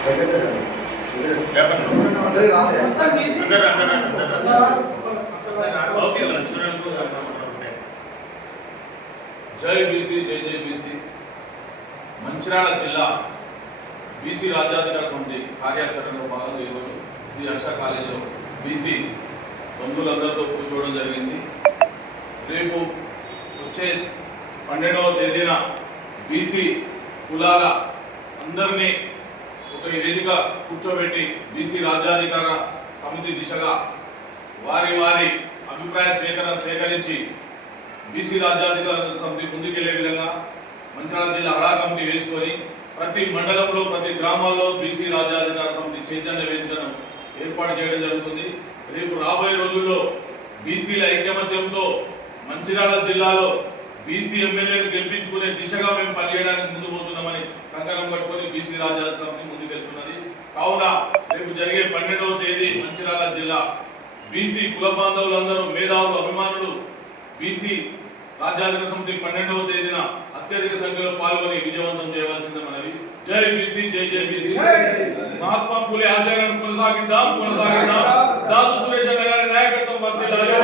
జై బీసీ జై జై బీసీ మంచిర్యాల జిల్లా బీసీ రాజ్యాధికార సమితి కార్యాచరణలో భాగంగా ఈరోజు శ్రీ హర్ష కాలేజీలో బీసీ బంధువులందరితో కూర్చోవడం జరిగింది. రేపు వచ్చే 12వ తేదీన బీసీ కులాల అందరినీ ఒక వేదిక కూర్చోబెట్టి బీసీ రాజ్యాధికార సమితి దిశగా వారి వారి అభిప్రాయ సేకరించి బీసీ రాజ్యాధికార సమితి ముందుకెళ్లే విధంగా మంచిర్యాల జిల్లా హడా కమిటీ వేసుకొని ప్రతి మండలంలో ప్రతి గ్రామాల్లో బీసీ రాజ్యాధికార సమితి చైతన్య వేదికను ఏర్పాటు చేయడం జరుగుతుంది. రేపు రాబోయే రోజుల్లో బీసీల ఐక్యమత్యంతో మంచిర్యాల జిల్లాలో బీసీ ఎమ్మెల్యేను గెలిపించుకునే దిశగా మేము పనిచేయడానికి ముందు పోతున్నామని కంకణం కట్టుకొని బీసీ రాజ్యాధికార సమితి ముందుకెళ్తున్నది. కావున రేపు జరిగే 12వ తేదీ మంచిర్యాల జిల్లా బీసీ కుల బాంధవులందరూ మేధావులు అభిమానులు బీసీ రాజ్యాధికార సమితి 12వ తేదీన అత్యధిక సంఖ్యలో పాల్గొని విజయవంతం చేయవలసిందే మనవి. జై బీసీ జై జై బీసీ. మహాత్మా పూలే ఆశయాలను కొనసాగిద్దాం. దాసు సురేష్ అన్న గారి నాయకత్వం వర్ధిల్లాలి.